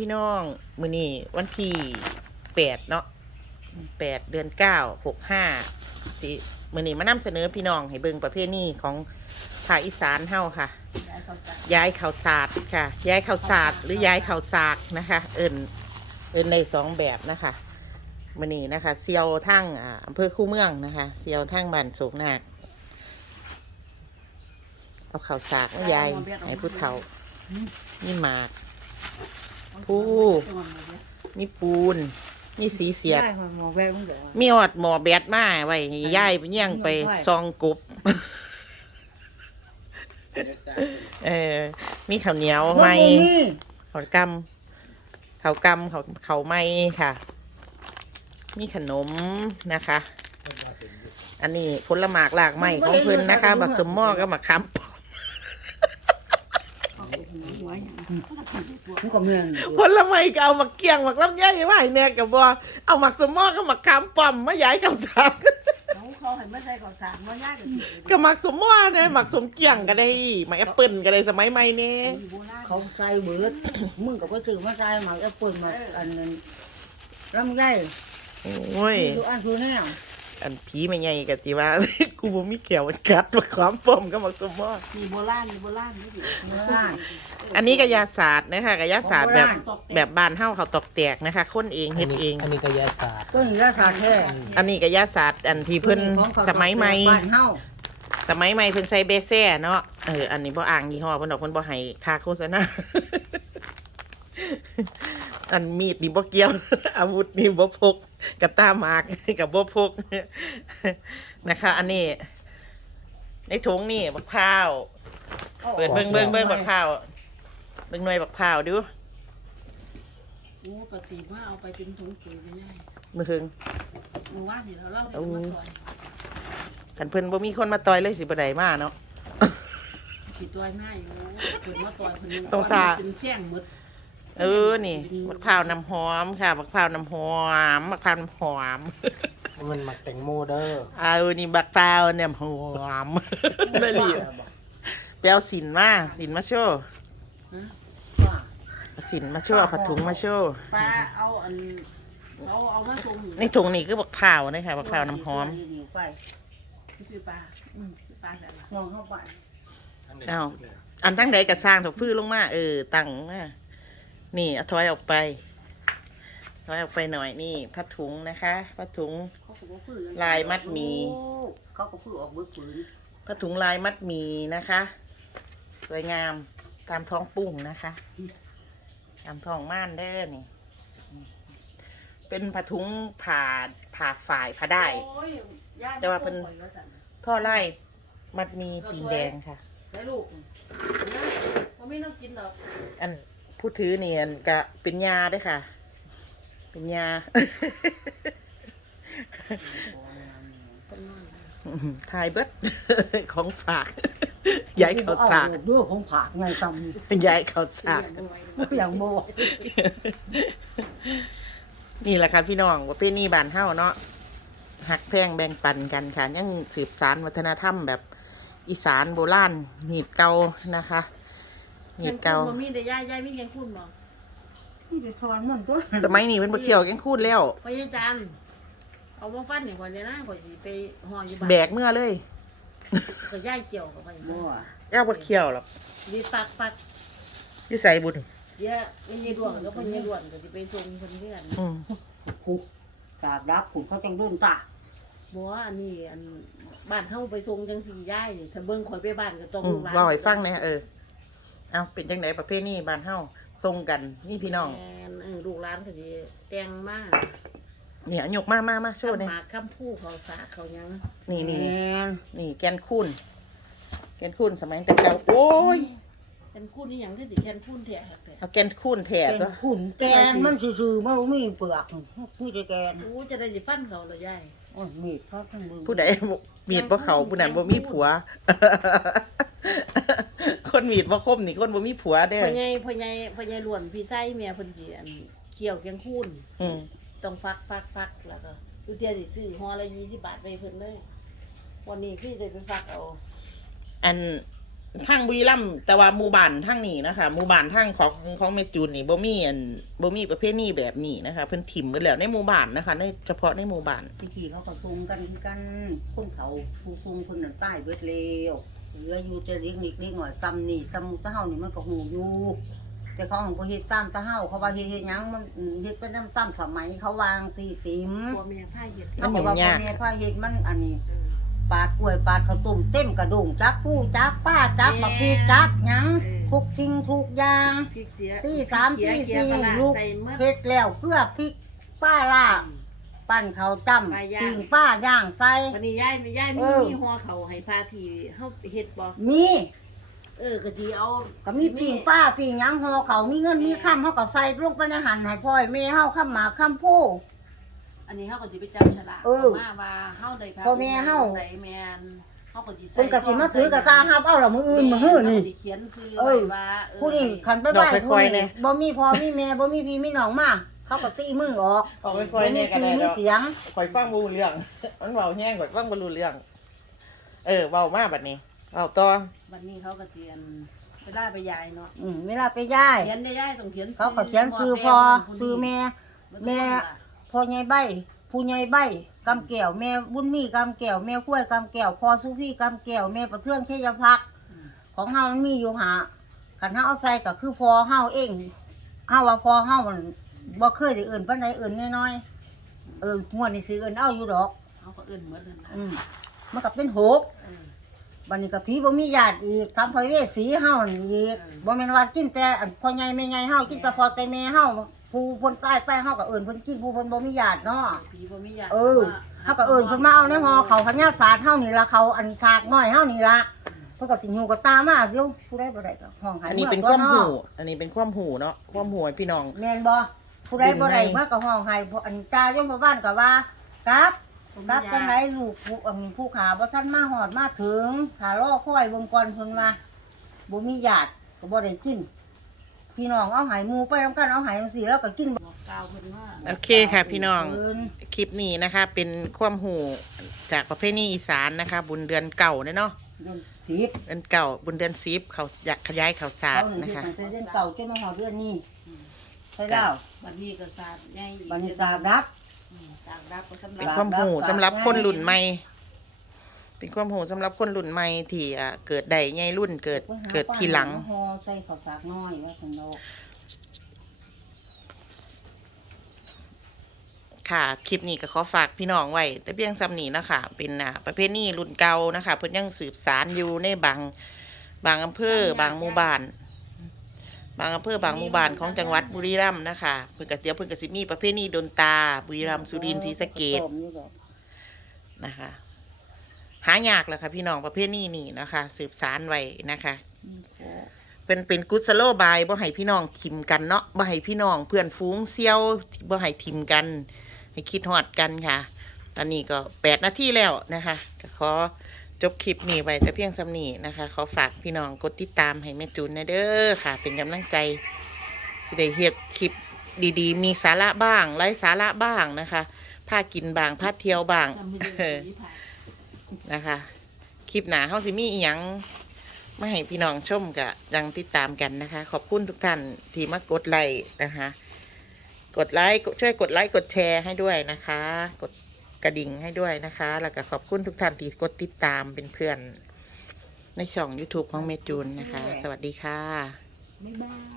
พี่น้องมื้อนี้วันที่แปดเนาะแปดเดือนเก้าหกห้าสิมื้อนี้มานำเสนอพี่น้องให้เบิ่งประเภทนี้ของภาคอีสานเฮาค่ะ ย้ายข่าวสารค่ะ ย้ายข่าวสารหรือย้ายข่าวสากนะคะ เอิญเอิญในสองแบบนะคะมื้อนี้นะคะเซียวทั้งอ่าอำเภอคูเมืองนะคะเซียวทั้งบ้านโศกนาคเอาข่าวสากมายายให้ผู้เฒ่านี่หมาก ผู้มีปูน มีสีเสียดได้หอยหมอแววมึงเดี๋ยวมีออดหมอแบดมาไว้ให้ย่ายไปเยี่ยงไปซองกบ เออ มีข้าวเหนียวไหมข้าวกำข้าวกำข้าวข้าวไหมค่ะ มีขนมนะคะ อันนี้ผลหมากหลากไม้ของเพิ่นนะคะ บักสมหม้อก็บักคำปอ มันก็เมียนผลไม้ก็เอามาเกี่ยงบักลำไยไว้แน่กับบ่เอาบักสมอก็บักคำปอมมาย้ายข้าวสารเขาเขาให้มาใส่ข้าวสารมายากกันก็มักสมม่อนะมักสมเกี่ยงก็ได้มักแอปเปิ้ลก็ได้สมัยใหม่นี่โบราณเขาใส่เบิดมึงก็บ่ซื้อมาใส่หมากแอปเปิ้ลมาอันนั้นลำไยโอ้ยดูอันคือแนว อันผีไม่ใหญ่กะติว่า กูบ่มีเกี่ยวมันกัดมาความป้อมก็มักสมม่อมีโบราณมีโบราณนี่สิได้อันนี้ก็ยาศาสตร์นะคะก็ยาศาสตร์แบบแบบบ้านเฮาเขาตอกแตกนะคะคนเองเฮ็ดเอง อันนี้ก็ยาศาสตร์ต้นราคาแท้อันนี้ก็ยาศาสตร์อันที่เพิ่นสมัยใหม่ บ้านเฮาสมัยใหม่เพิ่นใส่เบสแซ่เนาะ เออ อันนี้บ่อ่างยี่ห้อเพิ่นดอกเพิ่นบ่ให้ค่าโฆษณา อันมีดนี่บ่เกี่ยว อาวุธนี่บ่พกกระต้าหมากกับบ่พกนะคะ อันนี้ ในถุงนี่บักพร้าวเปิดเบิ่งเบิ่งเบิ่งบักพร้าวเบิ่งหน่วยบักพร้าวดูโอ้ปฏิมาเอาไปเป็นถุงปุ๋ยไม่ได้มือหึงเมื่อวานนี่เราเล่าให้มาก่อนคันเพิ่นบ่มีคนมาต่อยเลยสิบ่ได้มาเนาะขีดตัวง่ายอยู่เปิดมาต่อยคนนึงต้องตาเป็นเสี่ยงหมด เออนี่บักพร้าวน้ำหอมค่ะบักพร้าวน้ำหอมบักพร้าวน้ำหอมมันหมักแตงโมเด้อเอานี่บักพร้าวน้ำหอมได้ดีไปเอาสินมาสินมาโชว์เอาสินมาโชว์เอาผ้าถุงมาโชว์ปลาเอาอันเอาเอามาส่งในถุงนี่คือบักพร้าวนะคะบักพร้าวน้ำหอมไปซื้อปลาอืมซื้อปลาแต่ละมองเข้าไปเอาอันทั้งใดกระสร้างถูกฟื้นลงมาเออตั้งมา นี่เอาถอยออกไปถอยออกไปหน่อยนี่ผ้าถุงนะคะผ้าถุง เขาก็บอกคือลายมัดหมีเขาก็พูดออกเบิดปืนผ้าถุงลายมัดหมีนะคะ สวยงามตามท้องปุ้งนะคะ ตามท้องม่านเด้อนี่ เป็นผ้าถุงผ่าผ่าฝ่ายผ้าได้ โอ้ยย่แต่ว่าเพิ่นปล่อยไสั่นท่อไล่มัดหมีตีนแดงค่ะ ได้ลูกนะเขาไม่ต้องกินหรอกอัน ผู้ถือเนียนกะเป็นยาเด้วยค่ะ เป็นยาทายเบิดของฝากยายเขาวสากเอด้วยของผากไงซ้ยายเขาวสากำอย่างโบนี่แหละค่ะพี่น้องว่าเป็นนี่บานเฮ้าเนาะหักแพงแบ่งปันกันค่ะ ยังสืบสารวัฒนธรรมแบบอีสานโบราณหีบเก่านะคะ หีบเก่าบ่มีแต่ย่ายย่ายมีแกงคุ้นบ่นี่จะสอนมันตัวสมัยนี้เป็นบะเขียวแกงคูดแล้วพ่อยายจันเอามาฟันนี่ก่อนเดี๋ยวนะก่อนสิไปห่ออยู่บ้านแบกเมื่อเลยก็ย่ายเกี่ยวกับไปบ่แก้วบะเขียวหรอกดีปักปักที่ใส่บุญเดี๋ยอะไม่ยายด่วนก็พ่อยายด่วนก็สิไปส่งคนเพื่อนอืมคุกกาบรับขุนเขาจังดุนตาบ่ว่าอันนี้อันบ้านเฮาไปส่งจังสี่ย่ายนี่ถ้าเบิ่งข่อยไปบ้านก็ต้องอืมลูกหลานเล่าให้ฟังหนะเออ เอาเป็นจังไดประเภทนี้บ้านเฮาทรงกันนี่พี่น้องแม่นเออลูกหลานก็สิแต่งมาเนี่ยยกมามามาโชว์คำเนี่หมากคำพูเขาสากเขาหยังนี่นี่แม่นนี่แกนคูนแกนคูนสมัยแต่เก่าโอ้ยเป็นคู่นี่หยังที่สิแคนพูนแท้แท้เอาแกนคูนแถแกบนตัวขุนแกนมันซื่อๆมันบ่มีเปลือกมีแต่แกนโอ้จะได้สิฟันเขาเลยย่ายโอ้ยมีดเขาทั้งมือผู้ใดบ่มีดบ่เขาผู้นั้นบ่มีผัว คนมีดบ่คมนี่คนบ่มีผัวเด้อพ่อใหญ่พ่อใหญ่พ่อใหญ่ล้วนพี่ไส้เมียเพิ่นสิอันเคี่ยวแกงคูนอืมต้องฟักฟักฟักแล้วก็อุเทียสิซื้อห่อละ20บาทไปเพิ่นเลยวันนี้พี่ได้ไปฟักเอาอันทางบุรีรัมย์แต่ว่าหมู่บ้านทางนี้นะคะหมู่บ้านทางของของเมจูนนี่บ่มีอันบ่มีประเภทนี้แบบนี้นะคะเพิ่นถิ่มไปแล้วในหมู่บ้านนะคะในเฉพาะในหมู่บ้านตะกี้เขาก็ซุงกันคือกันคนเขาผู้ซุงคนนั้นใต้เบิดเลว เหลืออยู่จะเล็กนิดเล็กหน่อยซ้ำนี่ซ้ำตะเฮานี่มันก็หูอยู่แต่เขาของบ่เฮ็ดตามตะเฮาเขาว่าเฮ็ดเฮ็ดหยังมันเฮ็ดเป็นน้ำตามสมัยเขาวางสีติมพ่อแม่พาเฮ็ดมันเขาบอกว่ายุ่งยากพ่อแม่พาเฮ็ดมันอันนี้ ปาดกล้วยปาดข้าวต้มเต็มกระดงจักปูจักป้าจักบักพีจักหยังทุกสิ่งทุกอย่าง พริกเสียตีสามตีสี่ลูกเฮ็ดแล้วเกลือพริกป้าล่า ปั้นข้าวจ้ปลาำย่างสิ่งป้าย่างใส่ วันนี้ยายไม่ยายเอมีอมีหัวเขาให้พาทีเฮาเฮ็ดบ่มีเออก็สิเอาก็มีปิ้งป้าปิ้งหยังห่อเขาวมีเงินมีค่ำเฮาก็ใส่ลงไปในหั่นให้พ่อยแม่เฮาค่ำหมากค่ำโพอันนี้เฮาก็สิไปจับฉลากเออมาว่าเฮาได้พาพ่อแม่เฮา ได้แม่นเฮาก็สิใส่เพิ่นก็สิมาถือกระตาฮับเอาละมื้ออื่นมื้อฮื้อนี่ เฮาก็สิเขียนชื่อเอไว้อว่าเออผู้นี้คันไปดอกบ้านไปผู้คอยนี้เนี่ยบ่มีพ่อมีแม่บ่มีพี่มีน้องมา เขาก็ตีมือออกออกไปคอยเนี่ยก็ได้บ่มีดอกเสียงข่อยฟังบ่รู้เรื่อง มันเว้าแห้งข่อยฟังบ่รู้เรื่อง เออเว้ามาบัดนี้เว้าต่อวันนี้เขาก็สิอันไปได้ไปยายเนาะอืมเวลาไปย้าย เขียนได้ยายต้องเขียนเขาก็เขียนซื้อพอซื้อแม่ แม่ พ่อใหญ่ใบผู้ใหญ่ใบกำแก้วแม่บุญมีกำแก้วแม่กล้วยกำแก้วพ่อสุพี่กำแก้วแม่ประเทืองเทยพักของเฮามันมีอยู่หาคันเฮาเอาใส่ก็คือพอเฮาเองเฮาว่าพอเฮามัน บ่เคยได้เอื่นปานใดเอื่นน้อยๆเอองวดนี้สิเอื่นเอาอยู่ดอกเขาก็เอิ้นหมดนั่นล่ะอืมมันก็เป็นหกเออ บัดนี้ก็ผีบ่มีญาติอีกทำพระเวสสีเฮานี่อีกอืมบ่แม่นว่ากินแต่อันพ่อใหญ่แม่ใหญ่เฮากินแต่พ่อแต่แม่เฮาผู้เพิ่นตายไปเฮาก็เอิ้นเพิ่นกินผู้เพิ่นบ่มีญาติเนาะ ผีบ่มีญาติเออเฮาก็เอิ้นเพิ่นมาเอาในหอเขาพญาศาสตร์เฮานี่ล่ะเขาอันฉากน้อยเฮานี่ล่ะเพิ่นก็สิอยู่กับตามาเดี๋ยวผู้ใดบ่ได้ก็ห้องหายอันนี้เป็นความหู อันนี้เป็นความหูเนาะ ความหูให้พี่น้อง แม่นบ่ ผู้ใดบ่ได้มาก็ห้องให้พวกอันตายมพ่อบ้านก็ว่ากลับกลับจังไดลูกผู้อันผู้ขาบ่ทันมาฮอดมาถึงถ้ารอคอยเบิ่งก่อนเพิ่นว่าบ่มีญาติก็บ่ได้กินพี่น้องเอาใหายหมูไปนํกันเอาใหายจังซี่แล้วก็กินบ่บอกกล่าวเพิ่นว่าโอเคค่ะ พี่น้องเพิ่นคลิปนี้นะคะ เป็นความหูจากประเพณีอีสานนะคะ บุญเดือนเก่าเนาะเดือนสิบเดือนเก่าบุญเดือนสิบเขาอยากขยายเขาวสารเขานี่นะคือคะตั้งแต่เดือนเก่าจนมาฮอดเดือนนี้ ใช่แล้ววันนี้ก็ศาสตร์ใหญ่อีกบัดนี้สาบรับ อืมจากรับก็สำหเป็รันบความหูรับสำหรับรับคนรุ่นใหม่ เป็นความหูสำหรับคนรุ่นใหม่ที่อะเกิดได้ใหญ่รุ่นเกิดเกิดทีหลังฮอใส่ข้าวสากน้อยว่าซั่นดอกค่ะ คลิปนี้ก็ขอฝากพี่น้องไว้ แต่เพียงซ้ำนี้นะคะเป็นอะประเพณีรุ่นเก่านะคะเพิ่นยังสืบสารอยู่ในบางบางอำเภอบางหมู่บ้าน บางอำเภอบางหมู่บ้านของจังหวัดบุรีรัมย์นะคะเพิ่นก็เดี๋ยวเพิ่นก็สิมีประเพณีดนตา บุรีรัมย์สุรินทร์ศรีสะเกษต้มอยู่ดนะคะ หายากแหล้วค่ะพี่น้องประเภทนี้นี่นะคะ สืบสารไว้นะคะ เป็นเป็นกุศโลบายบ่ให้พี่น้องทิมกันเนาะบ่ให้พี่น้องเพื่อนฝูงเซี่ยวบ่ให้ทิมกัน ให้คิดฮอดกันค่ะ ตอนนี้ก็แปดนาทีแล้วนะคะก็ขอ จบคลิปนี้ไว้แต่เพียงสำนีนะคะ ขอฝากพี่น้องกดติดตามให้แม่จูนนะเด้อค่ะ เป็นกำลังใจสิได้เฮ็ดคลิปดีๆ มีสาระบ้างไร้สาระบ้างนะคะพากินบ้างพาเที่ยวบ้างนะคะ คลิปหนาเฮาสิมีอีหยังมาให้พี่น้องชมกะยังติดตามกันนะคะ ขอบคุณทุกท่านที่มากดไลค์นะคะ กดไลค์กดช่วยกดไลค์กดแชร์ให้ด้วยนะคะ กด กระดิ่งให้ด้วยนะคะ แล้วก็ขอบคุณทุกท่านที่กดติดตามเป็นเพื่อน ในช่อง YouTube ของเมจูนนะคะ สวัสดีค่ะ บ๊ายบาย